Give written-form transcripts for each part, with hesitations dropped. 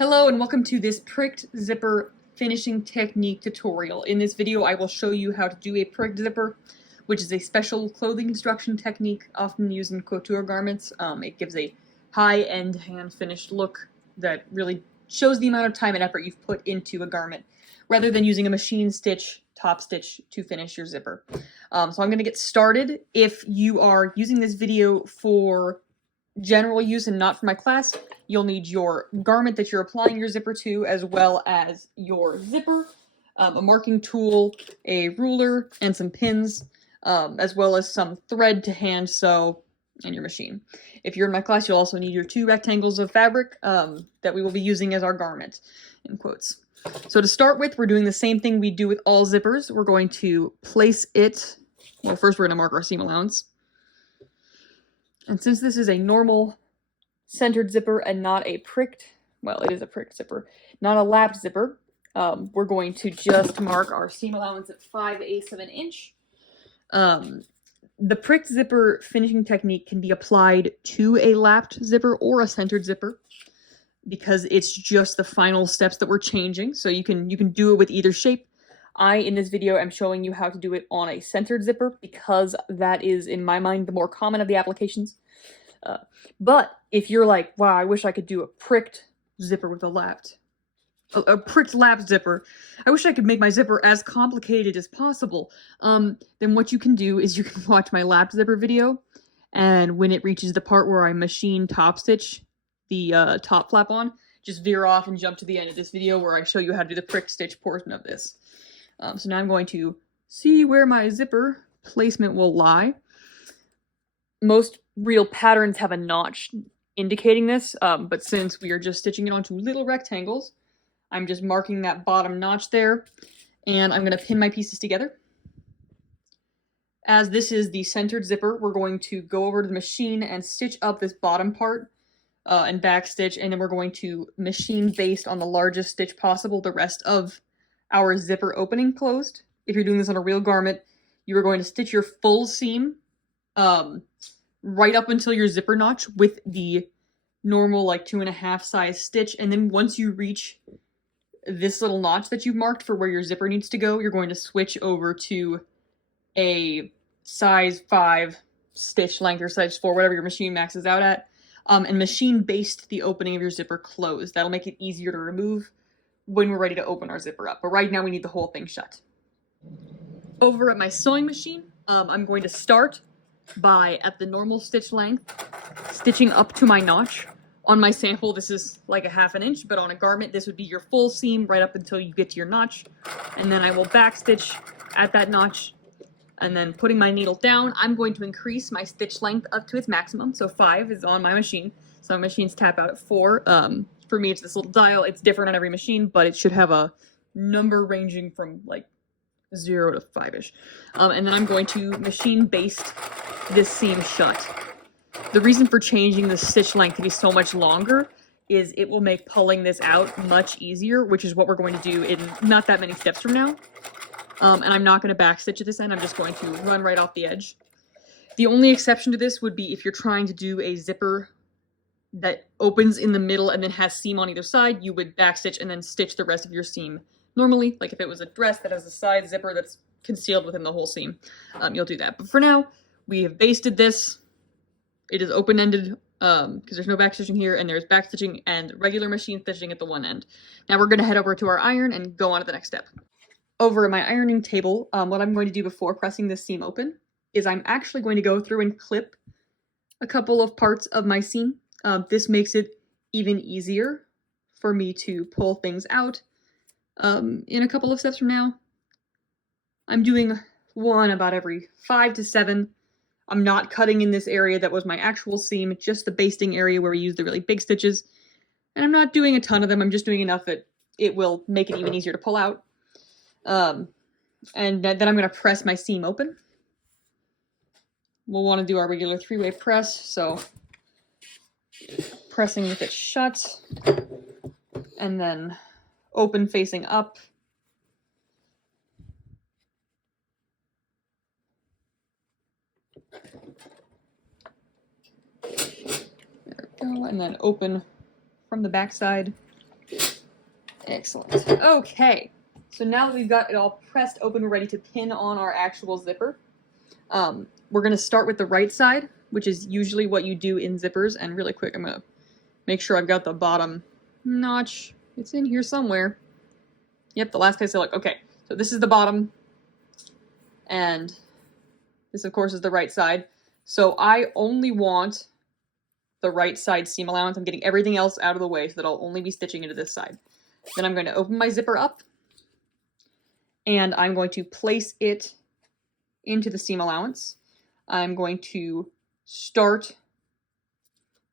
Hello and welcome to this pricked zipper finishing technique tutorial. In this video I will show you how to do a pricked zipper, which is a special clothing construction technique often used in couture garments. It gives a high-end hand-finished look that really shows the amount of time and effort you've put into a garment, rather than using a machine stitch, top stitch to finish your zipper. So I'm going to get started. If you are using this video for general use and not for my class, you'll need your garment that you're applying your zipper to, as well as your zipper, a marking tool, a ruler, and some pins, as well as some thread to hand sew, and your machine. If you're in my class, you'll also need your 2 rectangles of fabric that we will be using as our garment, in quotes. So to start with, we're doing the same thing we do with all zippers. We're going to place it, well, first we're going to mark our seam allowance. And since this is a normal centered zipper and not a pricked, well, it is a pricked zipper, not a lapped zipper, we're going to just mark our seam allowance at 5/8 of an inch. The pricked zipper finishing technique can be applied to a lapped zipper or a centered zipper because it's just the final steps that we're changing. So you can do it with either shape. In this video, am showing you how to do it on a centered zipper because that is, in my mind, the more common of the applications. But if you're like, wow, I wish I could do a pricked zipper with a pricked lapped zipper. I wish I could make my zipper as complicated as possible. Then what you can do is you can watch my lapped zipper video, and when it reaches the part where I machine top stitch the top flap on, just veer off and jump to the end of this video where I show you how to do the prick stitch portion of this. So now I'm going to see where my zipper placement will lie. Most real patterns have a notch indicating this, but since we are just stitching it onto little rectangles, I'm just marking that bottom notch there, and I'm going to pin my pieces together. As this is the centered zipper, we're going to go over to the machine and stitch up this bottom part and back stitch, and then we're going to machine baste on the largest stitch possible the rest of our zipper opening closed. If you're doing this on a real garment, you are going to stitch your full seam right up until your zipper notch with the normal like 2.5 size stitch, and then once you reach this little notch that you've marked for where your zipper needs to go, you're going to switch over to a size 5 stitch length or size 4, whatever your machine maxes out at, and machine baste the opening of your zipper closed. That'll make it easier to remove when we're ready to open our zipper up. But right now we need the whole thing shut. Over at my sewing machine, I'm going to start by, at the normal stitch length, stitching up to my notch. On my sample, this is like 1/2 inch, but on a garment, this would be your full seam right up until you get to your notch. And then I will backstitch at that notch, and then putting my needle down, I'm going to increase my stitch length up to its maximum. So 5 is on my machine. So my machines tap out at 4. For me, it's this little dial. It's different on every machine, but it should have a number ranging from like 0 to 5-ish. And then I'm going to machine baste this seam shut. The reason for changing the stitch length to be so much longer is it will make pulling this out much easier, which is what we're going to do in not that many steps from now. And I'm not going to backstitch at this end. I'm just going to run right off the edge. The only exception to this would be if you're trying to do a zipper that opens in the middle and then has seam on either side, you would backstitch and then stitch the rest of your seam normally. Like if it was a dress that has a side zipper that's concealed within the whole seam, you'll do that. But for now, we have basted this. It is open-ended because there's no backstitching here, and there's backstitching and regular machine stitching at the one end. Now we're going to head over to our iron and go on to the next step. Over at my ironing table, what I'm going to do before pressing this seam open is I'm actually going to go through and clip a couple of parts of my seam. This makes it even easier for me to pull things out in a couple of steps from now. I'm doing one about every 5 to 7. I'm not cutting in this area that was my actual seam, just the basting area where we use the really big stitches. And I'm not doing a ton of them, I'm just doing enough that it will make it even easier to pull out. And then I'm going to press my seam open. We'll want to do our regular 3-way press, so pressing with it shut, and then open facing up. There we go, and then open from the back side. Excellent. Okay, so now that we've got it all pressed open, we're ready to pin on our actual zipper. We're going to start with the right side, which is usually what you do in zippers. And really quick, I'm going to make sure I've got the bottom notch. It's in here somewhere. Yep, the last place I look. Okay, so this is the bottom. And this, of course, is the right side. So I only want the right side seam allowance. I'm getting everything else out of the way so that I'll only be stitching into this side. Then I'm going to open my zipper up. And I'm going to place it into the seam allowance. I'm going to start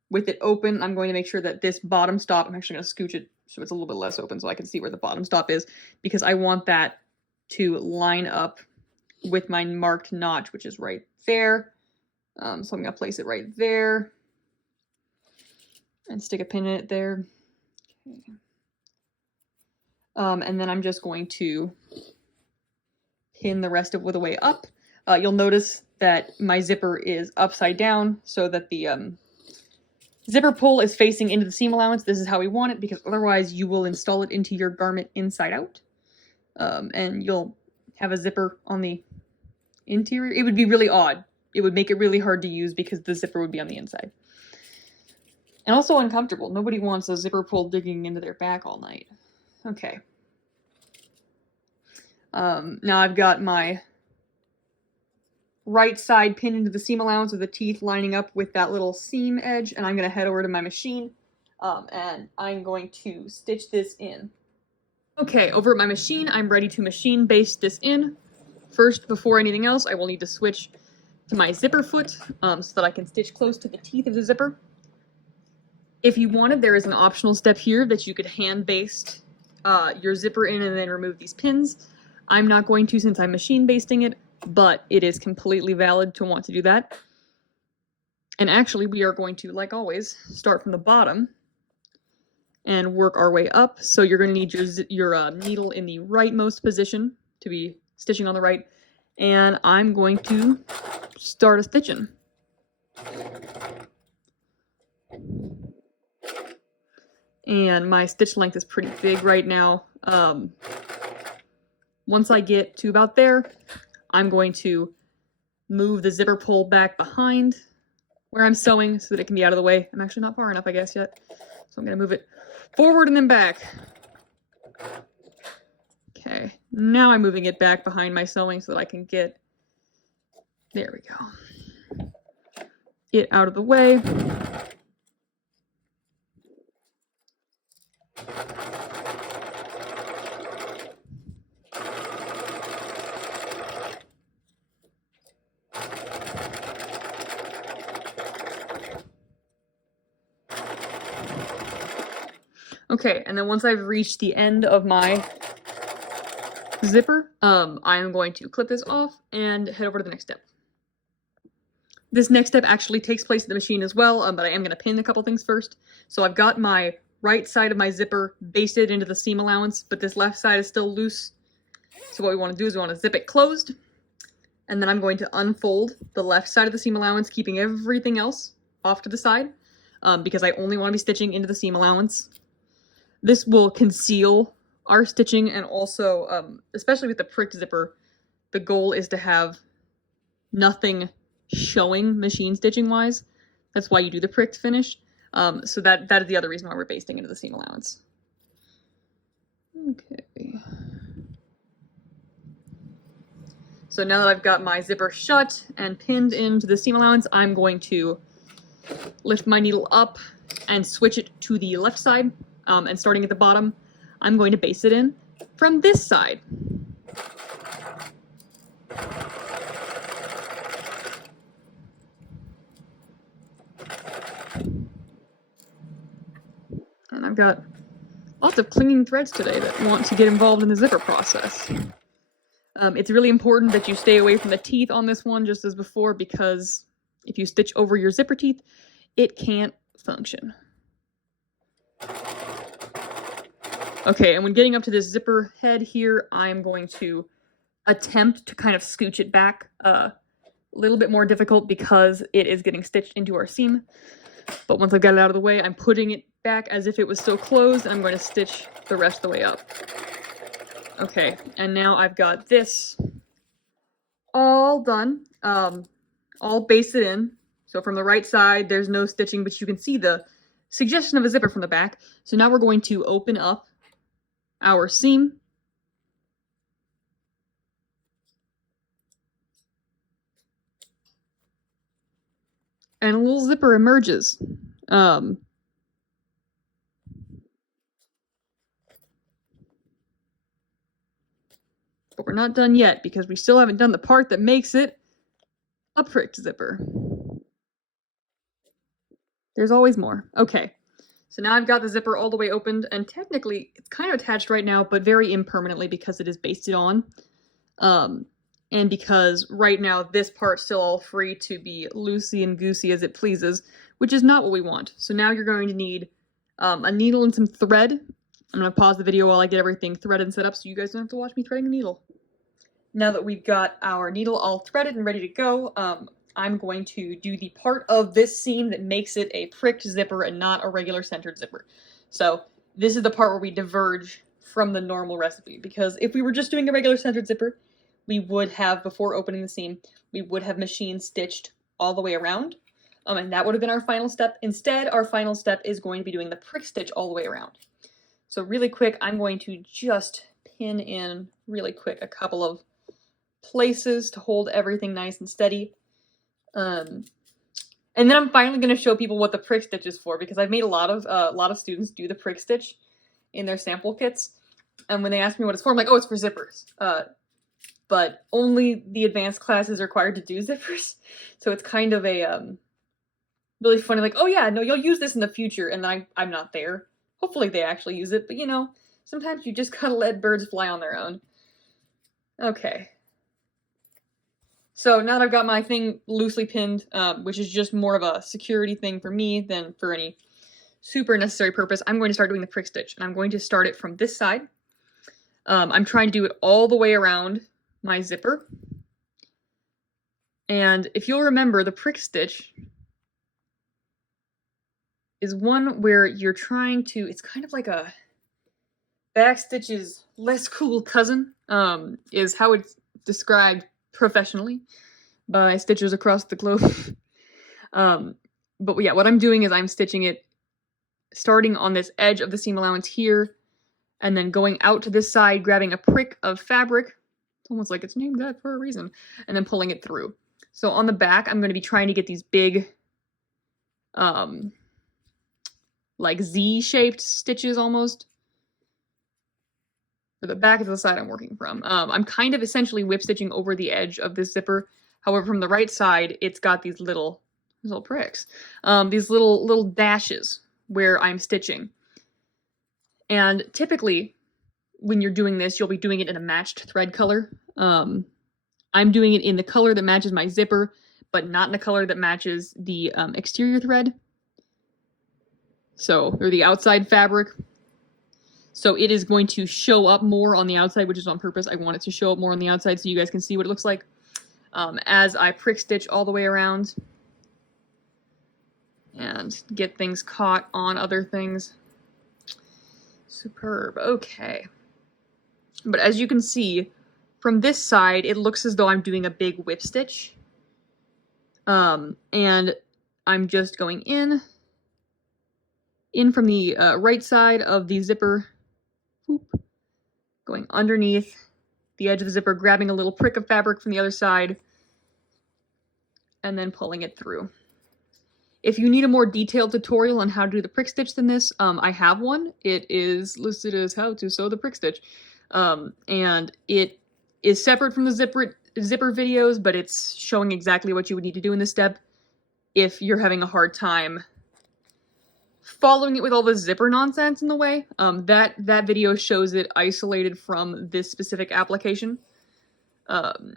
with it open. I'm going to make sure that this bottom stop, I'm actually going to scooch it so it's a little bit less open so I can see where the bottom stop is, because I want that to line up with my marked notch, which is right there. So I'm going to place it right there and stick a pin in it there. Okay. And then I'm just going to pin the rest of the way up. You'll notice that my zipper is upside down so that the zipper pull is facing into the seam allowance. This is how we want it, because otherwise you will install it into your garment inside out. And you'll have a zipper on the interior. It would be really odd. It would make it really hard to use because the zipper would be on the inside. And also uncomfortable. Nobody wants a zipper pull digging into their back all night. Okay. Now I've got my right side pinned into the seam allowance with the teeth lining up with that little seam edge, and I'm going to head over to my machine, and I'm going to stitch this in. Okay, over at my machine, I'm ready to machine baste this in. First, before anything else, I will need to switch to my zipper foot so that I can stitch close to the teeth of the zipper. If you wanted, there is an optional step here that you could hand baste your zipper in and then remove these pins. I'm not going to since I'm machine basting it, but it is completely valid to want to do that. And actually, we are going to, like always, start from the bottom and work our way up. So you're going to need your needle in the rightmost position to be stitching on the right. And I'm going to start a stitching. And my stitch length is pretty big right now. Once I get to about there, I'm going to move the zipper pull back behind where I'm sewing so that it can be out of the way. I'm actually not far enough, I guess, yet. So I'm going to move it forward and then back. Okay, now I'm moving it back behind my sewing so that I can get, there we go, it out of the way. Okay, and then once I've reached the end of my zipper, I am going to clip this off and head over to the next step. This next step actually takes place in the machine as well, but I am going to pin a couple things first. So I've got my right side of my zipper basted into the seam allowance, but this left side is still loose. So what we want to do is we want to zip it closed, and then I'm going to unfold the left side of the seam allowance, keeping everything else off to the side, because I only want to be stitching into the seam allowance. This will conceal our stitching, and also, especially with the pricked zipper, the goal is to have nothing showing machine stitching wise. That's why you do the pricked finish. So that is the other reason why we're basting into the seam allowance. Okay. So now that I've got my zipper shut and pinned into the seam allowance, I'm going to lift my needle up and switch it to the left side. And starting at the bottom, I'm going to baste it in from this side. And I've got lots of clinging threads today that want to get involved in the zipper process. It's really important that you stay away from the teeth on this one, just as before, because if you stitch over your zipper teeth, it can't function. Okay, and when getting up to this zipper head here, I'm going to attempt to kind of scooch it back. A little bit more difficult because it is getting stitched into our seam. But once I've got it out of the way, I'm putting it back as if it was still closed, and I'm going to stitch the rest of the way up. Okay, and now I've got this all done, all basted in. So from the right side, there's no stitching, but you can see the suggestion of a zipper from the back. So now we're going to open up our seam. And a little zipper emerges. But we're not done yet because we still haven't done the part that makes it a pricked zipper. There's always more. Okay, so now I've got the zipper all the way opened, and technically it's kind of attached right now, but very impermanently because it is basted on. And because right now this part's still all free to be loosey and goosey as it pleases, which is not what we want. So now you're going to need a needle and some thread. I'm going to pause the video while I get everything threaded and set up so you guys don't have to watch me threading a needle. Now that we've got our needle all threaded and ready to go, I'm going to do the part of this seam that makes it a pricked zipper and not a regular centered zipper. So this is the part where we diverge from the normal recipe, because if we were just doing a regular centered zipper, we would have, before opening the seam, we would have machine stitched all the way around, and that would have been our final step. Instead, our final step is going to be doing the prick stitch all the way around. So really quick, I'm going to just pin in really quick a couple of places to hold everything nice and steady. And then I'm finally going to show people what the prick stitch is for, because I've made a lot of students do the prick stitch in their sample kits, and when they ask me what it's for, I'm like, oh, it's for zippers. But only the advanced class is required to do zippers, so it's kind of a really funny, like, oh yeah, no, you'll use this in the future, and I'm not there. Hopefully they actually use it, but you know, sometimes you just gotta let birds fly on their own. Okay. So now that I've got my thing loosely pinned, which is just more of a security thing for me than for any super necessary purpose, I'm going to start doing the prick stitch, and I'm going to start it from this side. I'm trying to do it all the way around my zipper. And if you'll remember, the prick stitch is one where you're trying to, it's kind of like a backstitch's less cool cousin, is how it's described professionally by stitchers across the globe. But yeah, what I'm doing is I'm stitching it starting on this edge of the seam allowance here, and then going out to this side, grabbing a prick of fabric. It's almost like it's named that for a reason. And then pulling it through. So on the back, I'm going to be trying to get these big, like Z-shaped stitches almost. For the back of the side I'm working from. I'm kind of essentially whip stitching over the edge of this zipper. However, from the right side, it's got these little pricks. These little dashes where I'm stitching. And typically, when you're doing this, you'll be doing it in a matched thread color. I'm doing it in the color that matches my zipper, but not in the color that matches the exterior thread. So, or the outside fabric. So it is going to show up more on the outside, which is on purpose. I want it to show up more on the outside so you guys can see what it looks like as I prick stitch all the way around and get things caught on other things. Superb. Okay. But as you can see, from this side, it looks as though I'm doing a big whip stitch. And I'm just going in from the right side of the zipper, going underneath the edge of the zipper, grabbing a little prick of fabric from the other side, and then pulling it through. If you need a more detailed tutorial on how to do the prick stitch than this, I have one. It is listed as how to sew the prick stitch. And it is separate from the zipper videos, but it's showing exactly what you would need to do in this step if you're having a hard time following it with all the zipper nonsense in the way. That video shows it isolated from this specific application.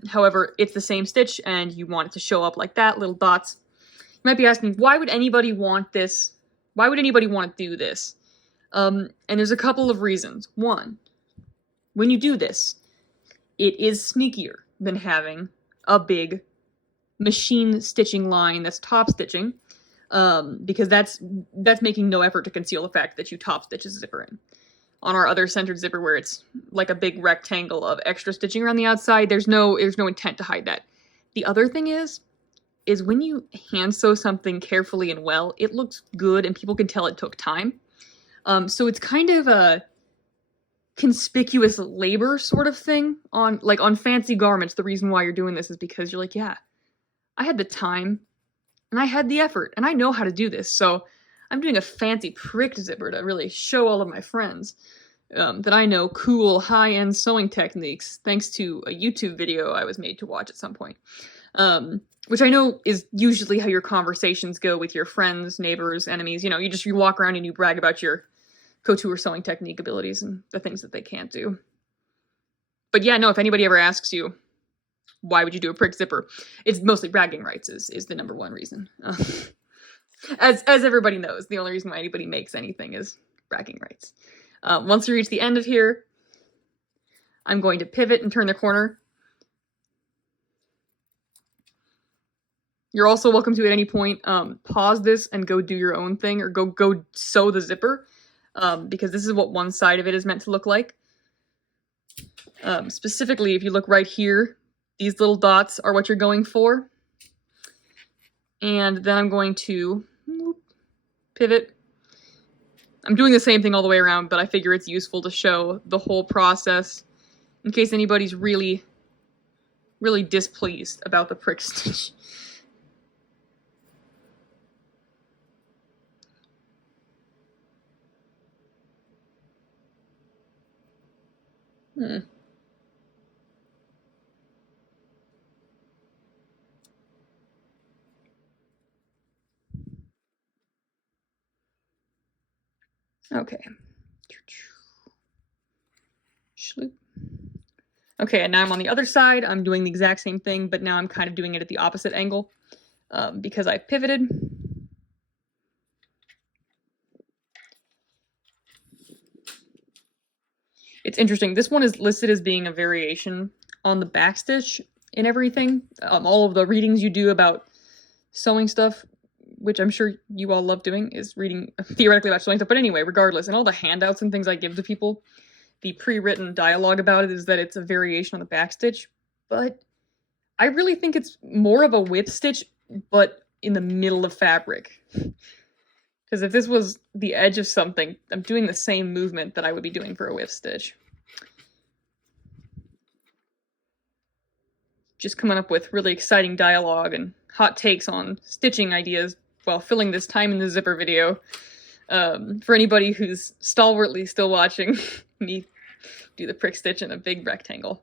However, it's the same stitch, and you want it to show up like that, little dots. You might be asking, why would anybody want this? Why would anybody want to do this? And there's a couple of reasons. One, when you do this, it is sneakier than having a big machine stitching line that's top stitching. because that's making no effort to conceal the fact that you top stitch a zipper in. On our other centered zipper where it's like a big rectangle of extra stitching around the outside, there's no intent to hide that. The other thing is when you hand sew something carefully and well, it looks good and people can tell it took time. So it's kind of a conspicuous labor sort of thing on fancy garments. The reason why you're doing this is because you're like, yeah, I had the time and I had the effort and I know how to do this. So I'm doing a fancy pricked zipper to really show all of my friends that I know cool high-end sewing techniques thanks to a YouTube video I was made to watch at some point. Which I know is usually how your conversations go with your friends, neighbors, enemies. You know, you walk around and you brag about your couture sewing technique abilities and the things that they can't do. But yeah, no, if anybody ever asks you, why would you do a prick zipper? It's mostly bragging rights is the number one reason. As everybody knows, the only reason why anybody makes anything is bragging rights. Once we reach the end of here, I'm going to pivot and turn the corner. You're also welcome to, at any point, pause this and go do your own thing, or go sew the zipper, because this is what one side of it is meant to look like. Specifically, if you look right here, these little dots are what you're going for. And then I'm going to pivot. I'm doing the same thing all the way around, but I figure it's useful to show the whole process in case anybody's really, really displeased about the prick stitch. Okay. Okay, and now I'm on the other side. I'm doing the exact same thing, but now I'm kind of doing it at the opposite angle because I pivoted. It's interesting. This one is listed as being a variation on the backstitch and everything. All of the readings you do about sewing stuff, which I'm sure you all love doing, is reading theoretically about sewing stuff. But anyway, regardless, and all the handouts and things I give to people, the pre-written dialogue about it is that it's a variation on the backstitch. But I really think it's more of a whip stitch, but in the middle of fabric. Because if this was the edge of something, I'm doing the same movement that I would be doing for a whip stitch. Just coming up with really exciting dialogue and hot takes on stitching ideas while filling this time in the zipper video. For anybody who's stalwartly still watching me do the prick stitch in a big rectangle.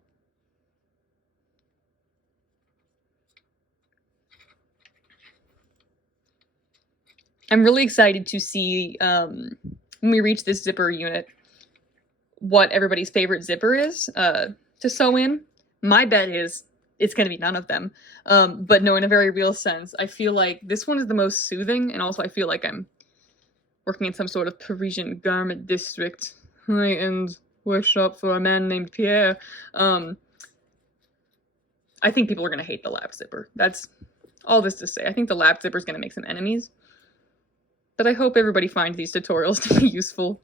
I'm really excited to see, when we reach this zipper unit, what everybody's favorite zipper is to sew in. My bet is it's going to be none of them. But no, in a very real sense, I feel like this one is the most soothing, and also I feel like I'm working in some sort of Parisian garment district, high-end workshop for a man named Pierre. I think people are going to hate the lap zipper. That's all this to say. I think the lap zipper is going to make some enemies. But I hope everybody finds these tutorials to be useful.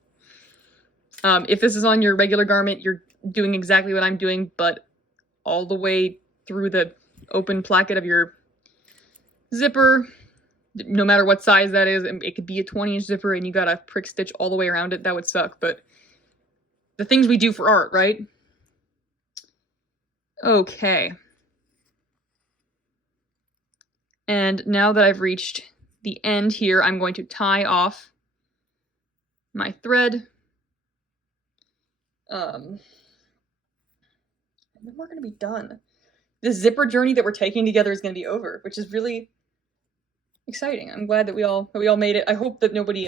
If this is on your regular garment, you're doing exactly what I'm doing, but all the way through the open placket of your zipper, no matter what size that is. It could be a 20-inch zipper and you got a prick stitch all the way around it. That would suck, but the things we do for art, right? Okay. And now that I've reached the end here, I'm going to tie off my thread. And then we're going to be done. This zipper journey that we're taking together is going to be over, which is really exciting. I'm glad that we all made it. I hope that nobody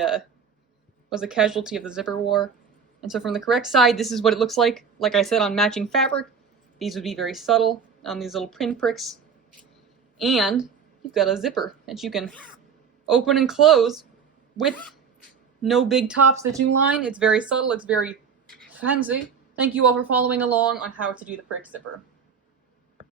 was a casualty of the zipper war. And so from the correct side, this is what it looks like. Like I said, on matching fabric, these would be very subtle, these little pin pricks. And you've got a zipper that you can open and close with no big top stitching line. It's very subtle, it's very fancy. Thank you all for following along on how to do the prick zipper.